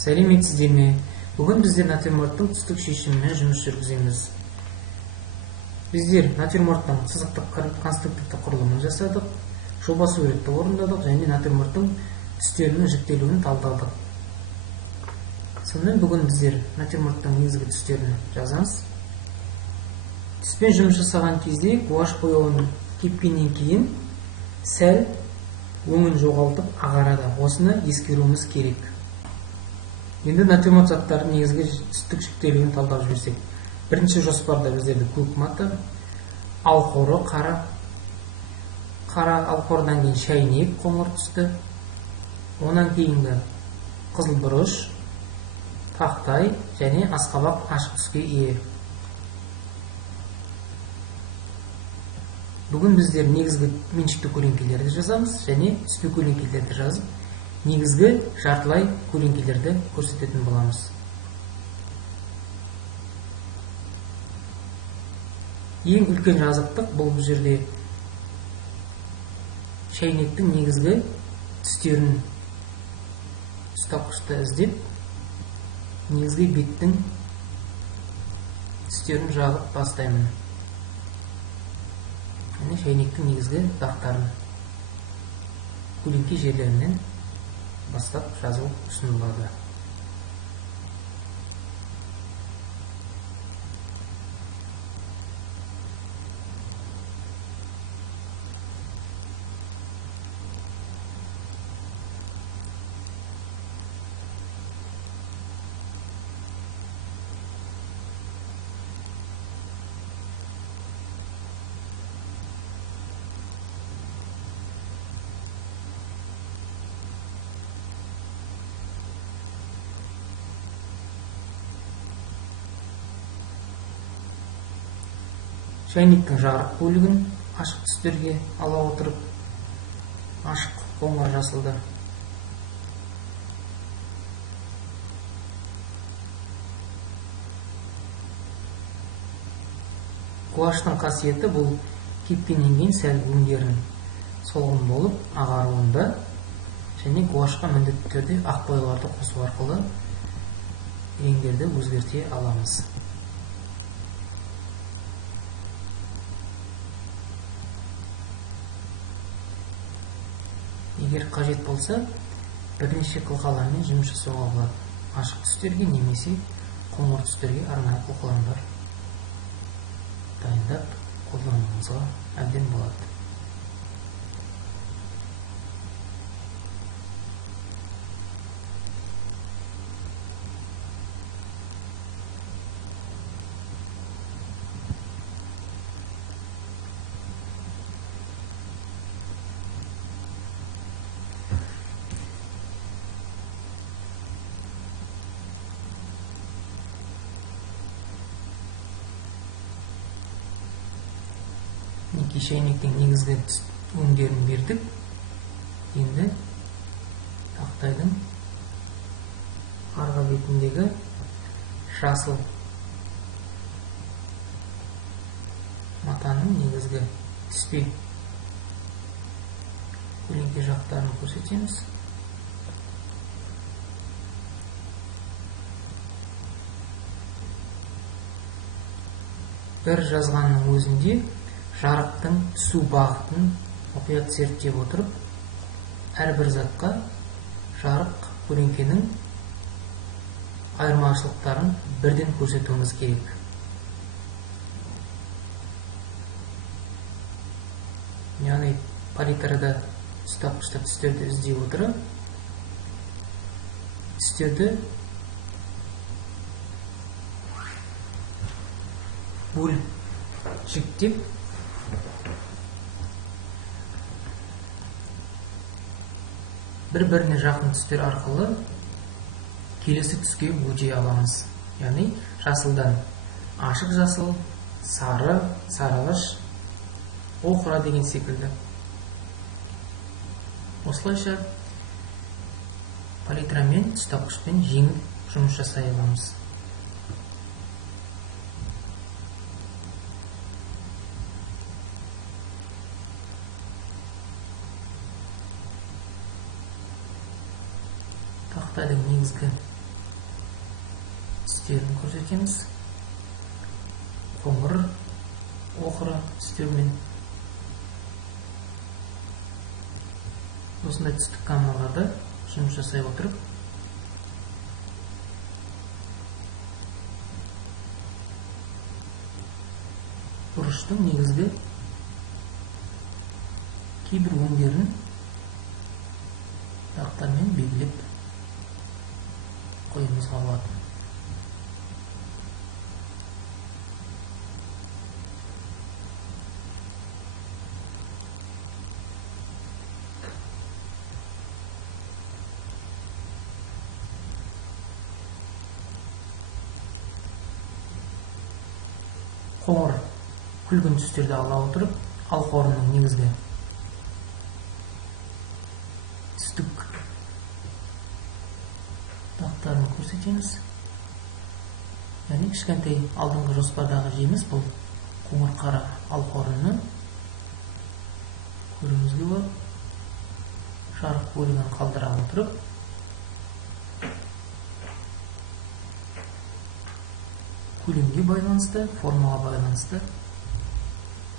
Сәлеметсіздер ме? Бүгін біздер натюрморттың түстік шешімімен жұмыс жүргіземіз. Біздер натюрморттың сызықтық конструктивті құрылымын жасадық, жоба суретті орындадық және натюрморттың түстерінің жіктелуін талдадық. Сонымен бүгін біздер натюрморттың негізгі түстерін жазамыз. Түспен жұмыс жасаған кезде гуашь бояуын кепкеннен кейін сәл өңін жоғалтып ағарады. Осыны ескеруіміз керек. Енді натюрморт заттардың негізгі түстік жіктелуін талдап жүрсек. Бірінші жоспарда біздерді көк мата, алхоры қара алхордан кейін шәйнек қоңыр түсті, онан кейінгі қызыл бұрыш, тақтай және асқабақ ашық түске ие. Бүгін біздер негізгі меншікті көлеңкелерді жазамыз және түспе көлеңкелерді жазып, негізгі жартылай көлеңкелерді көрсететін боламыз. Ең үлкен жазықтық бұл жерде шәйнектің негізгі түстерін ұстапқышты іздеп, негізгі беттің түстерін жағып бастаймын. Шәйнектің негізгі дақтарын көлеңке жерлерінен бастап жазу ұсынылады. Шәйнектің жарық бөлігін ашық түстерге ала отырып, ашық қоңыр жасылды. Гуашьтың қасиеті бұл кепкеннен кейін сәл өңдерін солғын болып ағаруында және гуашьқа міндетті түрде ақ бояуларды қосу арқылы реңдерді өзгерте аламыз. Егер қажет болса, бірнеше қылқаламмен жұмыс жасауға болады. Ашық түстерге немесе қоңыр түстерге арнайы қылқаламдар дайындап қолдануыңызға әбден болады. Шәйнектің негізгі өңдерін бердік. Енді тақтайдың арғы бетіндегі жасыл матаның негізгі түспе көлеңке жақтарын көрсетеміз. Бір жазғанның өзінде жарықтың түсу бағытын мұқият зерттеп отырып, әрбір затқа жарық көлеңкенің айырмашылықтарын бірден көрсетуіміз керек. Яғни палитрада ұстапқышта түстерді іздей отырып, түстерді бөліп жіктеп, бір-біріне жақын түстер арқылы келесі түске өте аламыз. Яғни жасылдан ашық жасыл, сары, сарғыш, оқыра деген секілді. Осылайша палитрамен, ұстапқышпен жеңіл жұмыс жасай аламыз. Тақтайдың негізгі түстерін көрсетеміз. Қоңыр, оқыры түстермен. Осындай түстік камераларда жұмыс жасай отырып, бұрыштың негізгі кейбір өңдерін тақтармен белгілеп қоюымызға болады. Қоңыр, күлгін түстерді ала отырып, алқорының негізгі түстік тақтарын көрсетеміз. Яғни кішкентай алдыңғы жоспардағы жеміс бұл қоңыр қара алқорыны көруімізге болады. Жарық бөлігін қалдыра отырып, көлемге байланысты, формаға байланысты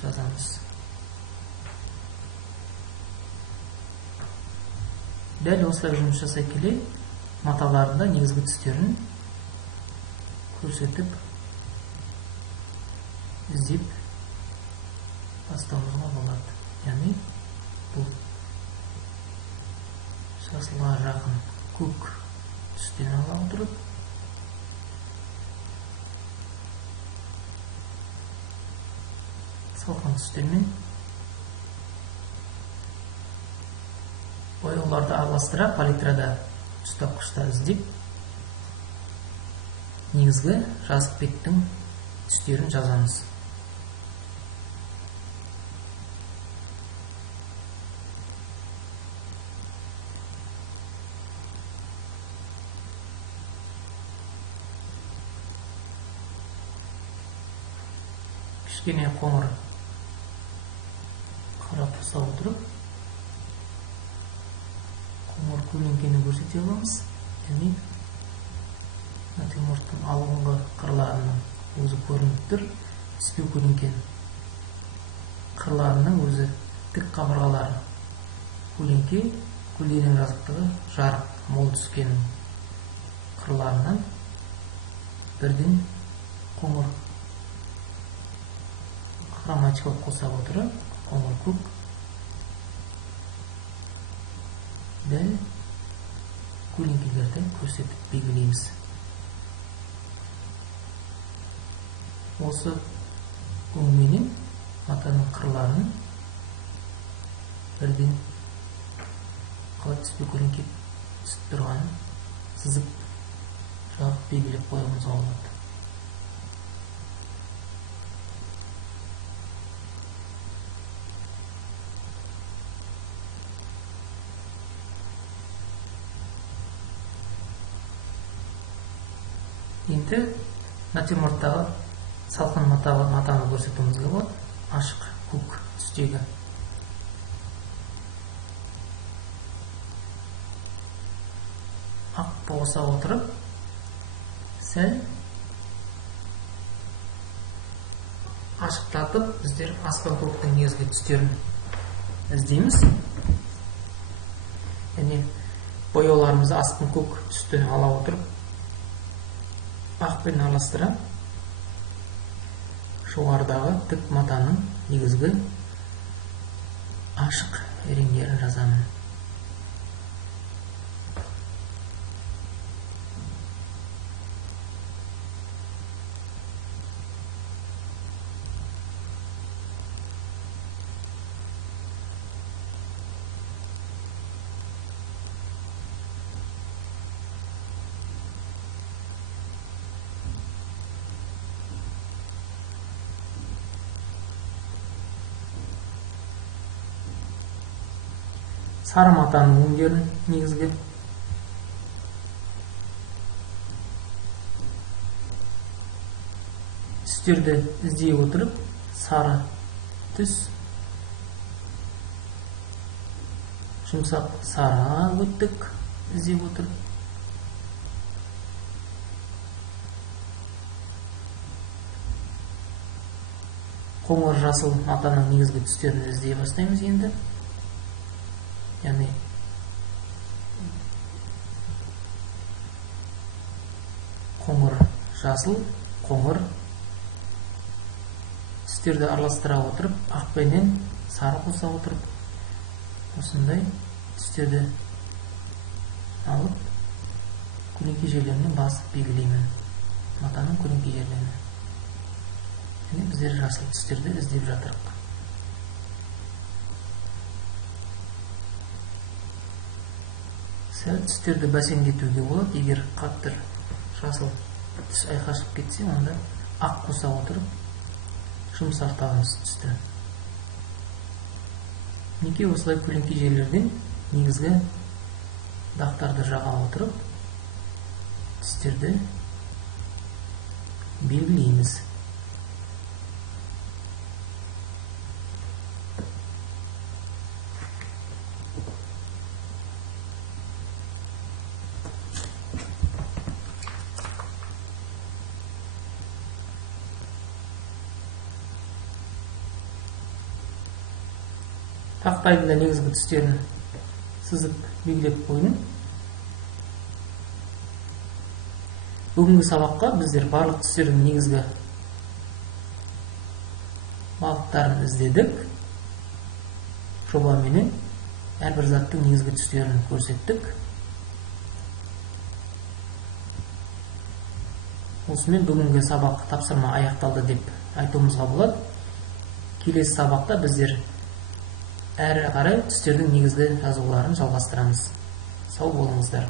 жазамыз. Дәл осылай жұмыс жасай келе, маталарында негізгі түстерін көрсетіп, іздеп бастауымызға болады. Яғни бұл жасылға жақын көк түстен ала отырып, салқын түстермен бояуларды араластыра палитрада түстапқышта іздеп, негізгі жазық беттің түстерін жазамыз. Кішкене қоңыр қара қоса отырып, қоңыр көлеңкені көрсете аламыз. Яғни натюрморттың алдыңғы қырларының өзі көрініп тұр. Түспеу көлеңкен қырларының өзі тік қабырғалары. Көлеңке көлденең жазықтығы жарық мол түскен қырларынан бірден қоңыр хроматикалық қоса отырып, қоңыр көк дәл көлеңкелерді көрсетіп белгілейміз. Осы өңменен матаның қырларын бірден қалай түспе көлеңке түсіп тұрғанын сызып жағып белгілеп қоюымызға болады. Енді натюрморттағы салқын матаны көрсетуімізге болады. Ашық көк түстегі ақ қоса отырып, сәл ашықтатып, біздер аспан көктің негізгі түстерін іздейміз. Яғни бояуларымызды аспан көк түстен ала отырып, ақпен араластыра жоғарыдағы тік матаның негізгі ашық реңдерін жазамын. Сары матаның өңдерін негізгі түстерді іздей отырып, сары түс, жұмсақ сары өттік іздей отырып, қоңыр жасыл матаның негізгі түстерін іздей бастаймыз енді. Яғни қоңыр жасыл, қоңыр түстерді араластыра отырып, ақ пенен сары қоса отырып, осындай түстерді алып, көлеңке жерлеріне басып белгілеймін. Матаның көлеңке жерлеріне. Және біздер жасыл түстерді іздеп жатырық. Сәл түстерді бәсеңдетуге болады. Егер қатты жасыл түс айқасып кетсе, онда ақ қоса отырып, жұмсартамыз түсті. Неке осылай көлеңке жерлерден негізгі дақтарды жаға отырып, түстерді белгілейміз. Тақтайдың да негізгі түстерін сызып белгілеп қойдым. Бүгінгі сабаққа біздер барлық түстердің негізгі бағыттарын іздедік. Жобаменен әрбір заттың негізгі түстерін көрсеттік. Осымен бүгінгі сабақ тапсырма аяқталды деп айтуымызға болады. Келесі сабақта біздер әрі қарай түстердің негізгі жазуларын жалғастырамыз. Сау болыңыздар.